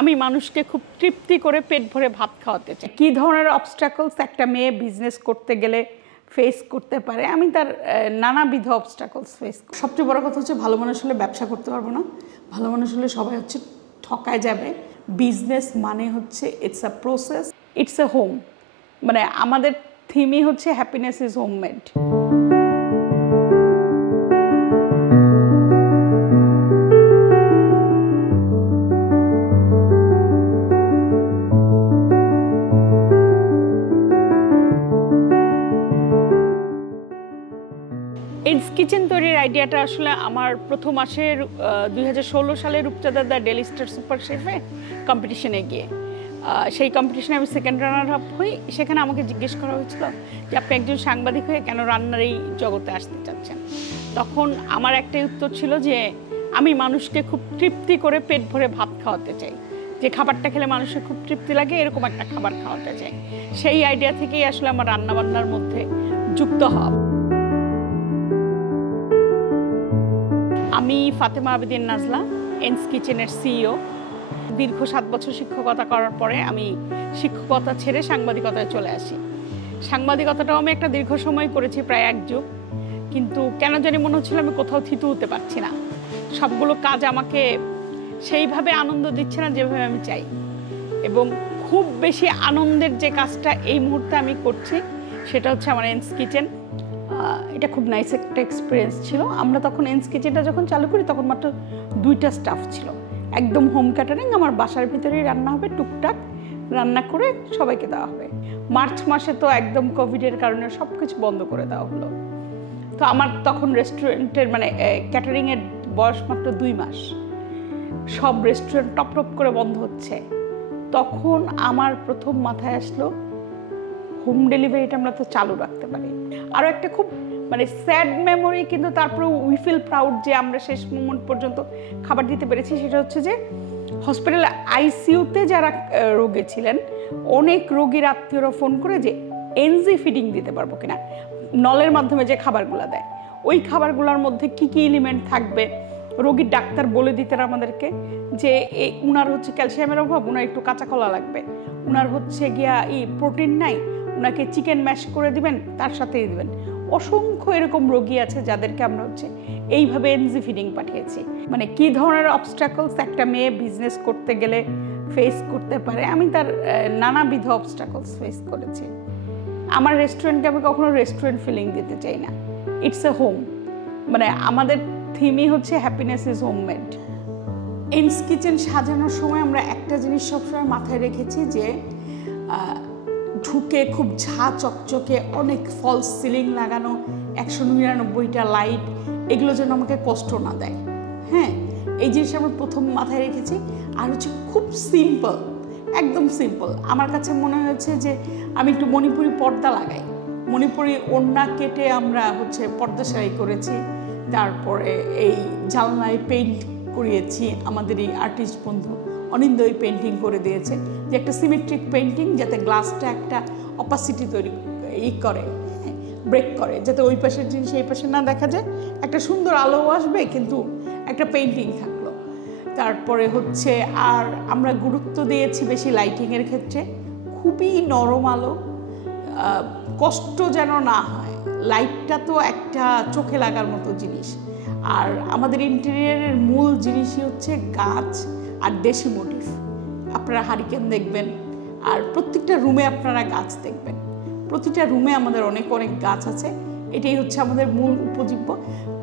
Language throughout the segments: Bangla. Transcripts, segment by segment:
আমি মানুষকে খুব তৃপ্তি করে পেট ভরে ভাত খাওয়াতে চাই। কী ধরনের অবস্ট্রাকলস একটা মেয়ে বিজনেস করতে গেলে ফেস করতে পারে, আমি তার নানাবিধ অবস্ট্রাকলস ফেস। সবচেয়ে বড় কথা হচ্ছে ভালো মানুষ হলে ব্যবসা করতে পারবো না, ভালো মানুষ হলে সবাই হচ্ছে ঠকায় যাবে। বিজনেস মানে হচ্ছে it's a process, it's a home. মানে আমাদের থিমই হচ্ছে হ্যাপিনেস ইজ হোমমেড। এন্স কিচেন তৈরির আইডিয়াটা আসলে আমার প্রথম মাসের 2016 সালে রূপচাঁদা ডেলি স্টার সুপার শেফে কম্পিটিশনে গিয়ে, সেই কম্পিটিশনে আমি সেকেন্ড রানার আপ হই। সেখানে আমাকে জিজ্ঞেস করা হয়েছিল যে আপনি একজন সাংবাদিক হয়ে কেন রান্নার এই জগতে আসতে চাচ্ছেন। তখন আমার একটাই উত্তর ছিল যে আমি মানুষকে খুব তৃপ্তি করে পেট ভরে ভাত খাওয়াতে চাই, যে খাবারটা খেলে মানুষের খুব তৃপ্তি লাগে এরকম একটা খাবার খাওয়াতে চাই। সেই আইডিয়া থেকেই আসলে আমার রান্নাবান্নার মধ্যে যুক্ত হওয়া। আমি ফাতেমা আবেদিন নাজলা, এন্স কিচেনের সিইও। দীর্ঘ 7 বছর শিক্ষকতা করার পরে আমি শিক্ষকতা ছেড়ে সাংবাদিকতায় চলে আসি। সাংবাদিকতাটাও আমি একটা দীর্ঘ সময় করেছি, প্রায় 1 যুগ। কিন্তু কেন জানি মনে হচ্ছিল আমি কোথাও থিতু হতে পারছি না। সবগুলো কাজ আমাকে সেইভাবে আনন্দ দিচ্ছে না যেভাবে আমি চাই। এবং খুব বেশি আনন্দের যে কাজটা এই মুহূর্তে আমি করছি সেটা হচ্ছে আমার এন্স কিচেন। এটা খুব নাইস একটা এক্সপিরিয়েন্স ছিল। আমরা তখন এন্স কিচেনটা যখন চালু করি তখন মাত্র 2টা স্টাফ ছিল, একদম হোম ক্যাটারিং। আমার বাসার ভিতরেই রান্না হবে, টুকটাক রান্না করে সবাইকে দেওয়া হবে। মার্চ মাসে তো একদম কোভিডের কারণে সব কিছু বন্ধ করে দেওয়া হলো। তো আমার তখন রেস্টুরেন্টের মানে ক্যাটারিংয়ের বয়স মাত্র 2 মাস। সব রেস্টুরেন্ট টপ টপ করে বন্ধ হচ্ছে। তখন আমার প্রথম মাথায় আসলো হোম ডেলিভারিটা আমরা তো চালু রাখতে পারি। আরও একটা খুব মানে স্যাড মেমোরি, কিন্তু তারপরে উই ফিল প্রাউড যে আমরা শেষ মোমেন্ট পর্যন্ত খাবার দিতে পেরেছি। সেটা হচ্ছে যে হসপিটাল আইসিইউতে যারা রোগে ছিলেন, অনেক রোগীর আত্মীয়রা ফোন করে যে এনজি ফিডিং দিতে পারবো কিনা, নলের মাধ্যমে যে খাবারগুলো দেয় ওই খাবারগুলোর মধ্যে কি কি এলিমেন্ট থাকবে। রোগীর ডাক্তার বলে দিতেন আমাদেরকে যে উনার হচ্ছে ক্যালসিয়ামের অভাব, উনার একটু কাঁচা কলা লাগবে, উনার হচ্ছে গিয়া প্রোটিন নাই, ওনাকে চিকেন ম্যাশ করে দিবেন, তার সাথেই দিবেন। অসংখ্য এরকম রোগী আছে যাদেরকে আমরা হচ্ছে এইভাবে এনজি ফিডিং পাঠিয়েছি। মানে কী ধরনের অবস্ট্রাকলস একটা মেয়ে বিজনেস করতে গেলে ফেস করতে পারে, আমি তার নানাবিধ অবস্ট্রাকলস ফেস করেছি। আমার রেস্টুরেন্টকে আমি কখনো রেস্টুরেন্ট ফিলিং দিতে চাই না, ইটস এ হোম। মানে আমাদের থিমই হচ্ছে হ্যাপিনেস ইজ হোমমেড। এন্স কিচেন সাজানোর সময় আমরা একটা জিনিস সবসময় মাথায় রেখেছি যে ঢুকে খুব ঝা চকচকে অনেক ফলস সিলিং লাগানো, 199টা লাইট, এগুলো যেন আমাকে কষ্ট না দেয়। হ্যাঁ, এই জিনিসটা আমরা প্রথম মাথায় রেখেছি। আর হচ্ছে খুব সিম্পল, একদম সিম্পল। আমার কাছে মনে হয়েছে যে আমি একটু মণিপুরি পর্দা লাগাই, মণিপুরি ওড়না কেটে আমরা হচ্ছে পর্দা সেলাই করেছি। তারপরে এই জানলায় পেইন্ট করিয়েছি, আমাদের এই আর্টিস্ট বন্ধু অনিন্দ এই পেন্টিং করে দিয়েছে, যে একটা সিমেট্রিক পেন্টিং, যাতে গ্লাসটা একটা অপাসিটি তৈরি করে, ব্রেক করে, যাতে ওই পাশের জিনিস এই পাশে না দেখা যায়। একটা সুন্দর আলো আসবে কিন্তু একটা পেন্টিং থাকলো। তারপরে হচ্ছে আর আমরা গুরুত্ব দিয়েছি বেশি লাইটিংয়ের ক্ষেত্রে, খুবই নরম আলো, কষ্ট যেন না হয়। লাইটটা তো একটা চোখে লাগার মতো জিনিস। আর আমাদের ইন্টেরিয়ারের মূল জিনিসই হচ্ছে গাছ আর দেশি মোটিভ। আপনারা হারিকেন দেখবেন, আর প্রত্যেকটা রুমে আপনারা গাছ দেখবেন। প্রতিটা রুমে আমাদের অনেক অনেক গাছ আছে। এটাই হচ্ছে আমাদের মূল উপজীব্য।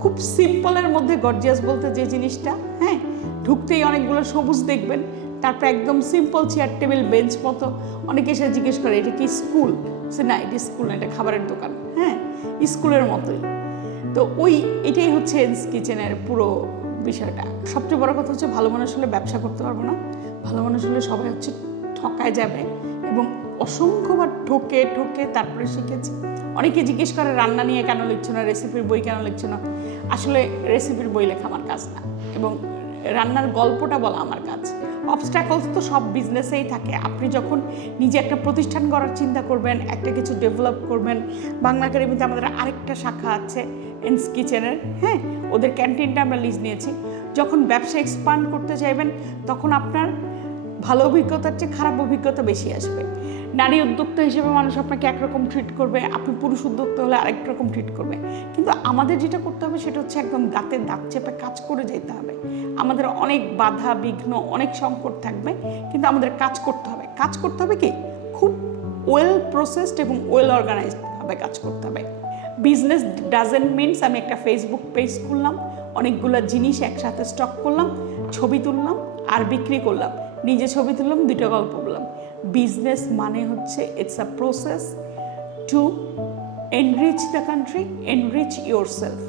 খুব সিম্পলের মধ্যে গর্জিয়াস বলতে যে জিনিসটা, হ্যাঁ, ঢুকতেই অনেকগুলো সবুজ দেখবেন। তারপর একদম সিম্পল চেয়ার টেবিল বেঞ্চ মতো। অনেকে এসে জিজ্ঞেস করে এটা কি স্কুল? সে না, এটা স্কুল না, এটা খাবারের দোকান। হ্যাঁ, স্কুলের মতোই। তো এটাই হচ্ছে এন্স কিচেনের পুরো বিষয়টা। সবচেয়ে বড় কথা হচ্ছে ভালো মানুষ হলে ব্যবসা করতে পারবো না, ভালো মানুষ হলে সবাই হচ্ছে ঠকায় যাবে। এবং অসংখ্যবার ঠকে ঠকে তারপরে শিখেছি। অনেকে জিজ্ঞেস করে রান্না নিয়ে কেন লিখছো না, রেসিপির বই কেন লিখছো না। আসলে রেসিপির বই লেখা আমার কাজ না, এবং রান্নার গল্পটা বলা আমার কাজ। অবস্ট্রাকলস তো সব বিজনেসেই থাকে। আপনি যখন নিজে একটা প্রতিষ্ঠান করার চিন্তা করবেন, একটা কিছু ডেভেলপ করবেন, বাংলা একাডেমিতে আমাদের আরেকটা শাখা আছে এন্স কিচেনের, হ্যাঁ, ওদের ক্যান্টিনটা আমরা লিজ নিয়েছি। যখন ব্যবসা এক্সপান্ড করতে চাইবেন তখন আপনার ভালো অভিজ্ঞতার চেয়ে খারাপ অভিজ্ঞতা বেশি আসবে। নারী উদ্যোক্তা হিসেবে মানুষ আপনাকে একরকম ট্রিট করবে, আপনি পুরুষ উদ্যোক্তা হলে আরেক রকম ট্রিট করবে। কিন্তু আমাদের যেটা করতে হবে সেটা হচ্ছে একদম দাঁতে দাঁত চেপে কাজ করে যেতে হবে। আমাদের অনেক বাধা বিঘ্ন, অনেক সংকট থাকবে, কিন্তু আমাদের কাজ করতে হবে। কাজ করতে হবে কি, খুব ওয়েল প্রসেসড এবং ওয়েল অর্গানাইজডভাবে কাজ করতে হবে। বিজনেস ডাজেন্ট মিনস আমি একটা ফেসবুক পেজ খুললাম, অনেকগুলো জিনিস একসাথে স্টক করলাম, ছবি তুললাম আর বিক্রি করলাম, নিজে ছবি তুললাম, 2টা গল্প বললাম। বিজনেস মানে হচ্ছে it's a process to enrich the country, enrich your self.